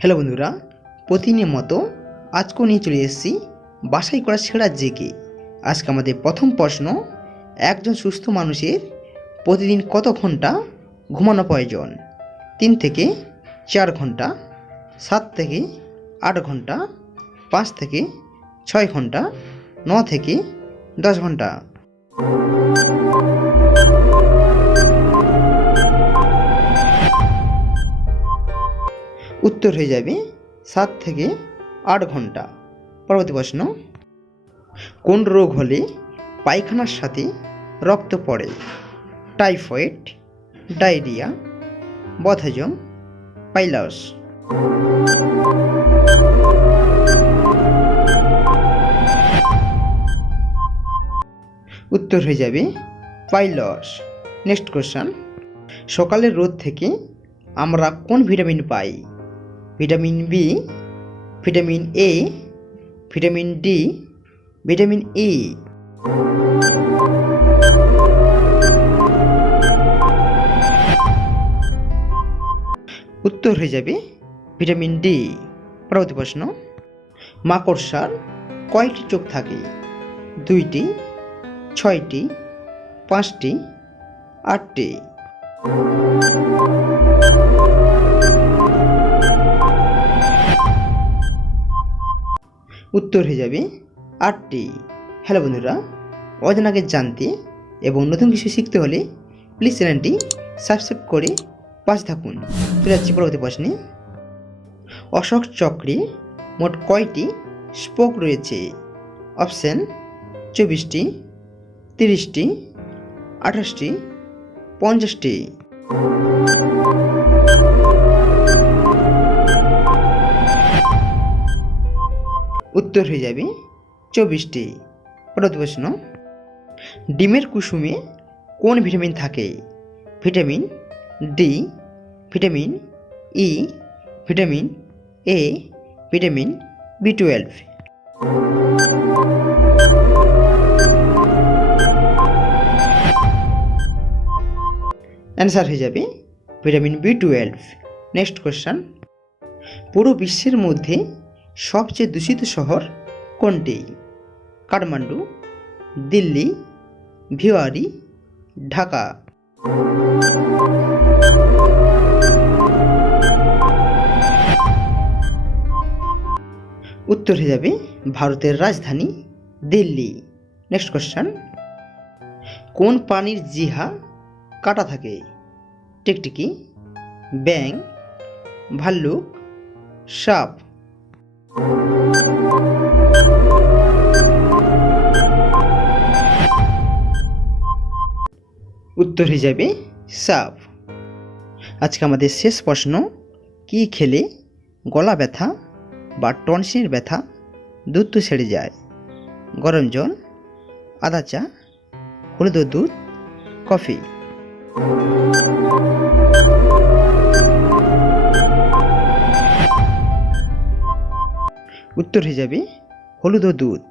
Hello বন্ধুরা, প্রতিদিনের মতো আজকেও নিয়ে চলে এসেছি বাছাই করা সেরা জেকে। আজকে আমাদের প্রথম প্রশ্ন, একজন সুস্থ মানুষের প্রতিদিন কত ঘন্টা ঘুমানো প্রয়োজন? 3 থেকে 4 ঘন্টা, 7 থেকে 8 ঘন্টা, 5 থেকে 6 ঘন্টা, 9 থেকে 10 ঘন্টা। উত্তর হয়ে যাবে 7 থেকে 8 ঘন্টা। পরবর্তী প্রশ্ন, কোন রোগ হলে পায়খানার সাথে রক্ত পড়ে? টাইফয়েড, ডায়রিয়া, বদহজম, পাইলস। উত্তর হয়ে যাবে পাইলস। নেক্সট কোশ্চেন, সকালের রোদ থেকে আমরা কোন ভিটামিন পাই? Vitamin B, vitamin A, vitamin D, vitamin E. উত্তর হয়ে যাবে ভিটামিন ডি। পরবর্তী প্রশ্ন, মাকড়সার কয়টি চোখ থাকে? 2টি, 6টি, 5টি, 8টি। উত্তর হয়ে যাবে 8টি। হ্যালো বন্ধুরা, অজানাকে জানতে এবং নতুন কিছু শিখতে হলে প্লিজ চ্যানেলটি সাবস্ক্রাইব করে পাশে থাকুন। চলে যাচ্ছি পরবর্তী প্রশ্নে, অশোক চক্রে মোট কয়টি স্পোক রয়েছে? অপশান 24টি, 30টি, 28টি, 50টি। উত্তর হয়ে যাবে 24টি। পরবর্তী প্রশ্ন, ডিমের কুসুমে কোন ভিটামিন থাকে? Vitamin D, vitamin E, vitamin A, vitamin B12। Answer হয়ে যাবে ভিটামিন B12। নেক্সট কোশ্চেন, পুরো বিশ্বের মধ্যে সবচেয়ে দূষিত শহর কোনটি? কাঠমান্ডু, দিল্লি, ভিওয়ারি, ঢাকা। উত্তর হয়ে যাবে ভারতের রাজধানী দিল্লি। নেক্সট কোশ্চেন, কোন প্রাণীর জিহ্বা কাটা থাকে? টিকটিকি, ব্যাঙ, ভাল্লুক, সাপ। উত্তর হয়ে যাবে সাপ। আজকে আমাদের শেষ প্রশ্ন, কি খেলে গলা ব্যথা বা টনসিলের ব্যথা দ্রুত সেরে যায়? গরম জল, আদা চা, হলুদ দুধ, কফি। উত্তর হয়ে যাবে হলুদ দুধ।